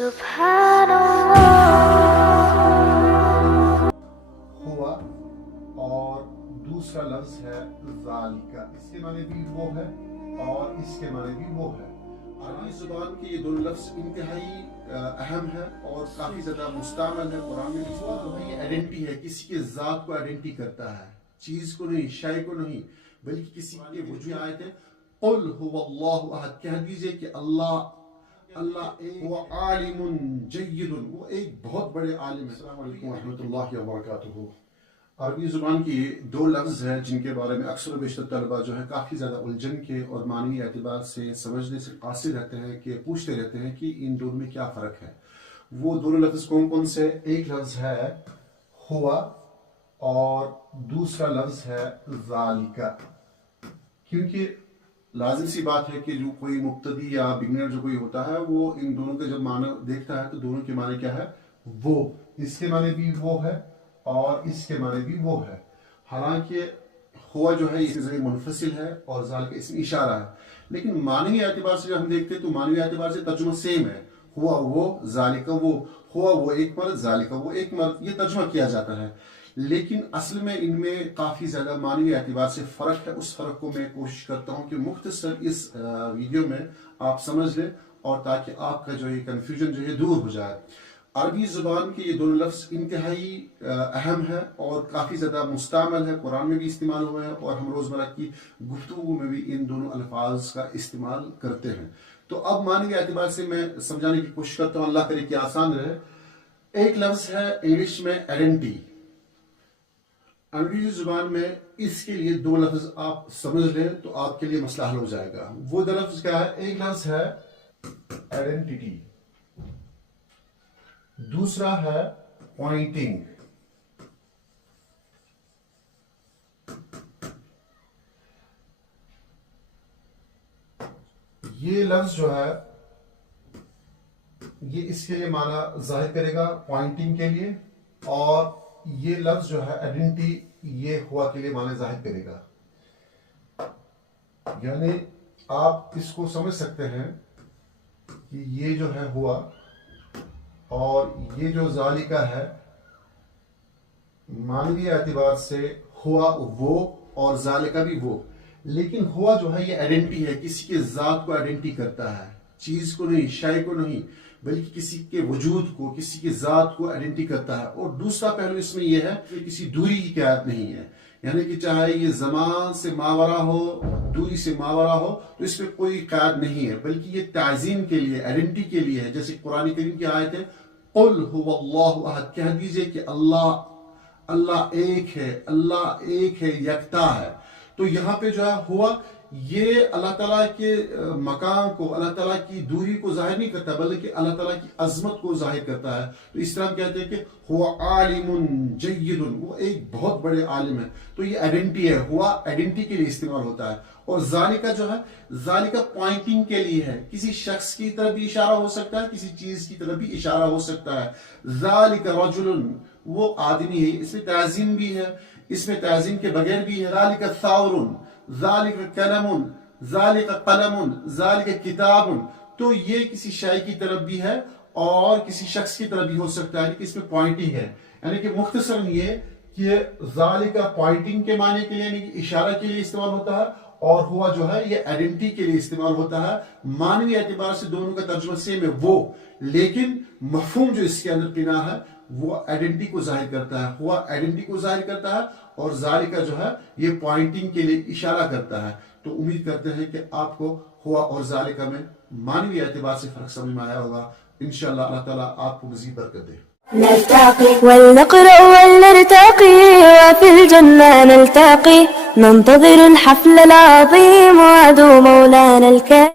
سبحان اللہ. ہوا اور دوسرا لفظ ہے ذالکا. اس کے معنی بھی وہ ہے اور اس کے معنی بھی وہ ہے. عربی زبان کے یہ دونوں لفظ انتہائی اہم ہے اور کافی زیادہ مستعمل ہے قرآن میں. جو ہے یہ آئیڈینٹی ہے، کسی کے ذات کو آئیڈینٹی کرتا ہے، چیز کو نہیں، شے کو نہیں، بلکہ کسی کے وجود آیت ہے. قل هو اللہ احد، کہہ دیجئے کہ اللہ هو عالم جید، وہ ایک بہت بڑے عالم ہے. السلام علیکم ورحمۃ اللہ وبرکاتہ. عربی زبان کی دو لفظ ہیں جن کے بارے میں اکثر و بیشتر طلبہ جو ہے کافی زیادہ الجھن کے اور معنوی اعتبار سے سمجھنے سے قاصر رہتے ہیں، کہ پوچھتے رہتے ہیں کہ ان دونوں میں کیا فرق ہے. وہ دونوں لفظ کون کون سے؟ ایک لفظ ہے ہوا اور دوسرا لفظ ہے ذالکا. کیونکہ لازم سی بات ہے کہ جو کوئی مبتدی یا بگنر جو کوئی ہوتا ہے وہ ان دونوں کے جب معنی دیکھتا ہے تو دونوں کے معنی کیا ہے؟ وہ. اس کے معنی بھی وہ ہے اور اس کے معنی بھی وہ ہے. حالانکہ ہوا جو ہے اس کے ذریعے منفصل ہے اور ذالکا اس میں اشارہ ہے، لیکن معنوی اعتبار سے جب ہم دیکھتے ہیں تو معنوی اعتبار سے ترجمہ سیم ہے. ہوا وہ، ذالکا وہ. ہوا وہ ایک مرد، ذالکا وہ ایک مرد، یہ ترجمہ کیا جاتا ہے. لیکن اصل میں ان میں کافی زیادہ معنوی اعتبار سے فرق ہے. اس فرق کو میں کوشش کرتا ہوں کہ مختصر اس ویڈیو میں آپ سمجھ لیں، اور تاکہ آپ کا جو یہ کنفیوژن جو ہے دور ہو جائے. عربی زبان کے یہ دونوں لفظ انتہائی اہم ہے اور کافی زیادہ مستعمل ہے، قرآن میں بھی استعمال ہوئے ہیں اور ہم روزمرہ کی گفتگو میں بھی ان دونوں الفاظ کا استعمال کرتے ہیں. تو اب معنوی اعتبار سے میں سمجھانے کی کوشش کرتا ہوں، اللہ کرے کہ آسان رہے. ایک لفظ ہے انگلش میں آئیڈینٹی. انگریزی زبان میں اس کے لیے دو لفظ آپ سمجھ لیں تو آپ کے لیے مسئلہ حل ہو جائے گا. وہ دو لفظ کیا ہے؟ ایک لفظ ہے آئیڈینٹی، دوسرا ہے پوائنٹنگ. یہ لفظ جو ہے یہ اس کے لیے معنی ظاہر کرے گا پوائنٹنگ کے لیے، اور یہ لفظ جو ہے آئیڈینٹی یہ ہوا کے لیے معنی ظاہر کرے گا. یعنی آپ اس کو سمجھ سکتے ہیں کہ یہ جو ہے ہوا اور یہ جو ذالکا ہے، معنوی اعتبار سے ہوا وہ اور ذالکا بھی وہ. لیکن ہوا جو ہے یہ آئیڈینٹی ہے، کسی کے ذات کو آئیڈینٹی کرتا ہے، چیز کو نہیں، شے کو نہیں، بلکہ کسی کے وجود کو، کسی کی ذات کو آئیڈینٹی کرتا ہے. اور دوسرا پہلو اس میں یہ ہے کہ کسی دوری کی قیادت نہیں ہے. یعنی کہ چاہے یہ زمان سے ماورا ہو، دوری سے ماورا ہو، تو اس پہ کوئی قید نہیں ہے، بلکہ یہ تعظیم کے لیے، آئیڈینٹی کے لیے ہے. جیسے قرآن کریم کی آیت ہے قل هو اللہ احد، کہہ دیجئے کہ اللہ ایک ہے، اللہ ایک ہے، یکتا ہے. تو یہاں پہ جو ہے ہوا یہ اللہ تعالیٰ کے مقام کو، اللہ تعالیٰ کی دوری کو ظاہر نہیں کرتا، بلکہ اللہ تعالیٰ کی عظمت کو ظاہر کرتا ہے. تو اس طرح کہتے ہیں کہ ہوا عالم جید، وہ ایک بہت بڑے عالم ہے. تو یہ آئیڈینٹی ہے، ہوا آئیڈینٹی کے لیے استعمال ہوتا ہے. اور ذالکا جو ہے، ذالکا پوائنٹنگ کے لیے ہے، کسی شخص کی طرف بھی اشارہ ہو سکتا ہے، کسی چیز کی طرف بھی اشارہ ہو سکتا ہے. ذالکا رجل، وہ آدمی ہے. اس میں تعظیم بھی ہے، اس میں تعظیم کے بغیر بھی ہے. ذالکا ثور، ذالک کلم، ذالک قلم، ذالک کتاب. تو یہ کسی شے کی طرف بھی ہے اور کسی شخص کی طرف بھی ہو سکتا ہے، کہ اس میں پوائنٹنگ ہے. یعنی کہ مختصراً یہ کہ ذالکا پوائنٹنگ کے معنی کے لیے، یعنی کہ اشارہ کے لیے استعمال ہوتا ہے، اور ہوا جو ہے یہ آئیڈینٹی کے لیے استعمال ہوتا ہے. معنوی اعتبار سے دونوں کا ترجمہ سیم ہے وہ، لیکن مفہوم جو اس کے اندر پنہاں ہے وہ آئیڈینٹی کو ظاہر کرتا ہے. ہوا آئیڈینٹی کو ظاہر کرتا ہے اور ذالکا جو ہے یہ پوائنٹنگ کے لیے اشارہ کرتا ہے. تو امید کرتے ہیں کہ آپ کو ہوا اور ذالکا میں معنوی اعتبار سے فرق سمجھ میں آیا ہوگا. انشاءاللہ اللہ تعالیٰ آپ کو مزید برکت دے. نلتقي ولنقرأ ولنرتقي وفي الجنة نلتقي ننتظر الحفل العظيم وعدو مولانا الكريم.